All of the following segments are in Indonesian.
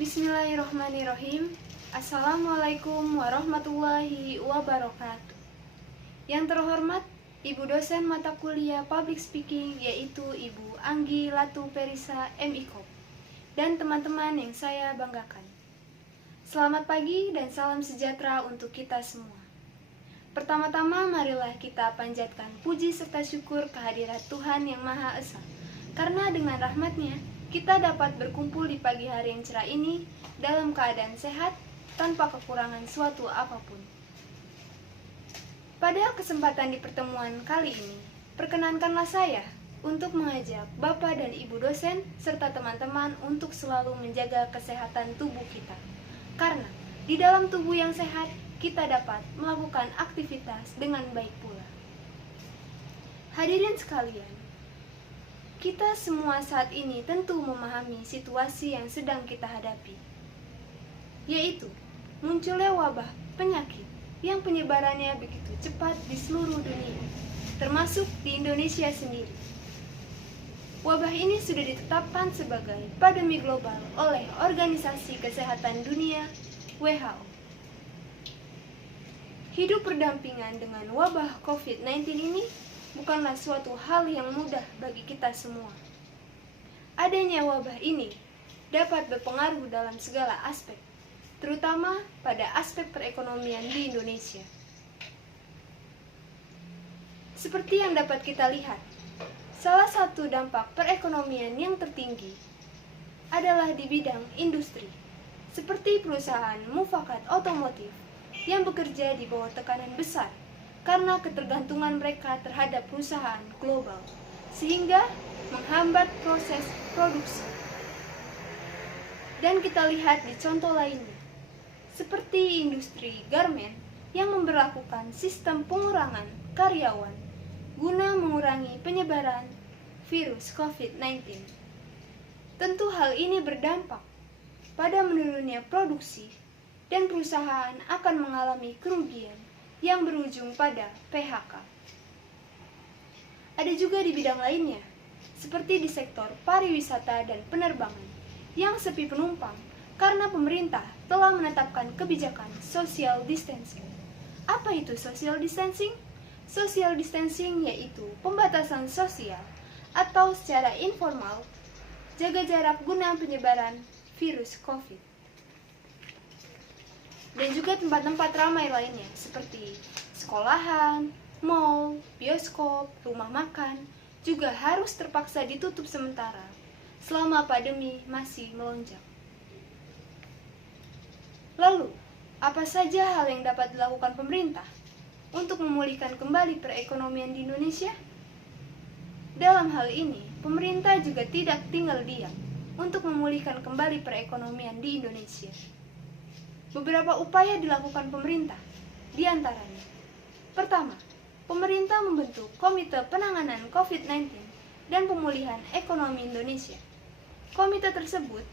Bismillahirrahmanirrahim. Assalamualaikum warahmatullahi wabarakatuh. Yang terhormat Ibu dosen mata kuliah Public Speaking, yaitu Ibu Anggi Latu Perisa MIKOP, dan teman-teman yang saya banggakan. Selamat pagi dan salam sejahtera untuk kita semua. Pertama-tama marilah kita panjatkan puji serta syukur kehadirat Tuhan Yang Maha Esa, karena dengan rahmat-Nya kita dapat berkumpul di pagi hari yang cerah ini dalam keadaan sehat tanpa kekurangan suatu apapun. Pada kesempatan di pertemuan kali ini, perkenankanlah saya untuk mengajak Bapak dan Ibu dosen serta teman-teman untuk selalu menjaga kesehatan tubuh kita. Karena di dalam tubuh yang sehat, kita dapat melakukan aktivitas dengan baik pula. Hadirin sekalian, kita semua saat ini tentu memahami situasi yang sedang kita hadapi, yaitu munculnya wabah penyakit yang penyebarannya begitu cepat di seluruh dunia, termasuk di Indonesia sendiri. Wabah ini sudah ditetapkan sebagai pandemi global oleh Organisasi Kesehatan Dunia (WHO). Hidup berdampingan dengan wabah COVID-19 ini bukanlah suatu hal yang mudah bagi kita semua. Adanya wabah ini dapat berpengaruh dalam segala aspek, terutama pada aspek perekonomian di Indonesia. Seperti yang dapat kita lihat, salah satu dampak perekonomian yang tertinggi adalah di bidang industri, seperti perusahaan mufakat otomotif yang bekerja di bawah tekanan besar karena ketergantungan mereka terhadap perusahaan global, sehingga menghambat proses produksi. Dan kita lihat di contoh lainnya, seperti industri garmen yang memberlakukan sistem pengurangan karyawan guna mengurangi penyebaran virus COVID-19. Tentu hal ini berdampak pada menurunnya produksi dan perusahaan akan mengalami kerugian yang berujung pada PHK. Ada juga di bidang lainnya, seperti di sektor pariwisata dan penerbangan, yang sepi penumpang karena pemerintah telah menetapkan kebijakan social distancing. Apa itu social distancing? Social distancing yaitu pembatasan sosial atau secara informal, jaga jarak guna penyebaran virus COVID. Dan juga tempat-tempat ramai lainnya seperti sekolahan, mal, bioskop, rumah makan juga harus terpaksa ditutup sementara selama pandemi masih melonjak. Lalu, apa saja hal yang dapat dilakukan pemerintah untuk memulihkan kembali perekonomian di Indonesia? Dalam hal ini, pemerintah juga tidak tinggal diam untuk memulihkan kembali perekonomian di Indonesia. Beberapa upaya dilakukan pemerintah, di antaranya: pertama, pemerintah membentuk Komite Penanganan COVID-19 dan Pemulihan Ekonomi Indonesia. Komite tersebut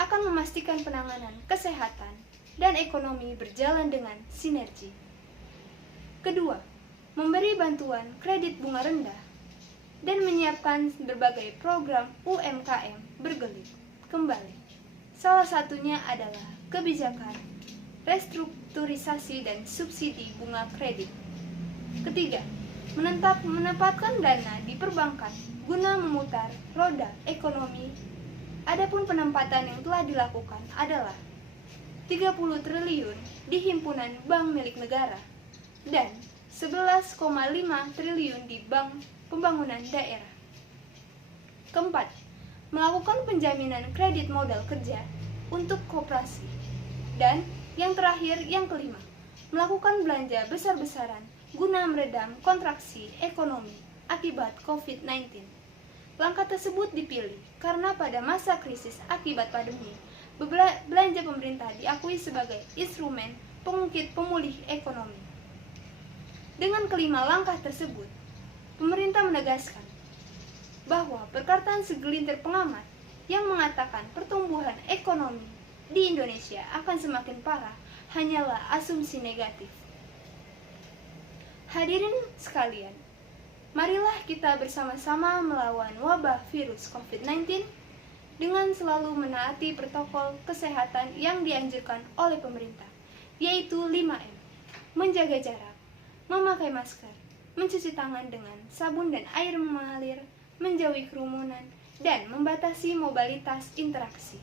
akan memastikan penanganan kesehatan dan ekonomi berjalan dengan sinergi. Kedua, memberi bantuan kredit bunga rendah dan menyiapkan berbagai program UMKM bergulir kembali. Salah satunya adalah kebijakan restrukturisasi dan subsidi bunga kredit. Ketiga, menempatkan dana di perbankan guna memutar roda ekonomi. Adapun penempatan yang telah dilakukan adalah 30 triliun di himpunan bank milik negara dan 11,5 triliun di Bank Pembangunan Daerah. Keempat, melakukan penjaminan kredit modal kerja untuk koperasi. Dan yang terakhir, yang kelima, melakukan belanja besar-besaran guna meredam kontraksi ekonomi akibat COVID-19. Langkah tersebut dipilih karena pada masa krisis akibat pandemi, belanja pemerintah diakui sebagai instrumen pengungkit pemulih ekonomi. Dengan kelima langkah tersebut, pemerintah menegaskan bahwa perkataan segelintir pengamat yang mengatakan pertumbuhan ekonomi di Indonesia akan semakin parah hanyalah asumsi negatif. Hadirin sekalian, marilah kita bersama-sama melawan wabah virus COVID-19 dengan selalu menaati protokol kesehatan yang dianjurkan oleh pemerintah, yaitu 5M: menjaga jarak, memakai masker, mencuci tangan dengan sabun dan air mengalir, menjauhi kerumunan, dan membatasi mobilitas interaksi.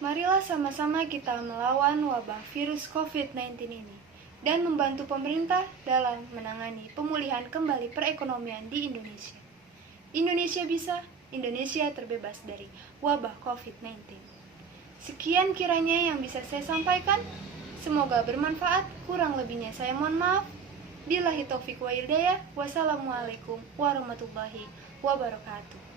Marilah sama-sama kita melawan wabah virus COVID-19 ini dan membantu pemerintah dalam menangani pemulihan kembali perekonomian di Indonesia. Indonesia bisa, Indonesia terbebas dari wabah COVID-19. Sekian kiranya yang bisa saya sampaikan. Semoga bermanfaat. Kurang lebihnya saya mohon maaf. Billahi taufiq wa hidayah. Wassalamualaikum warahmatullahi wabarakatuh.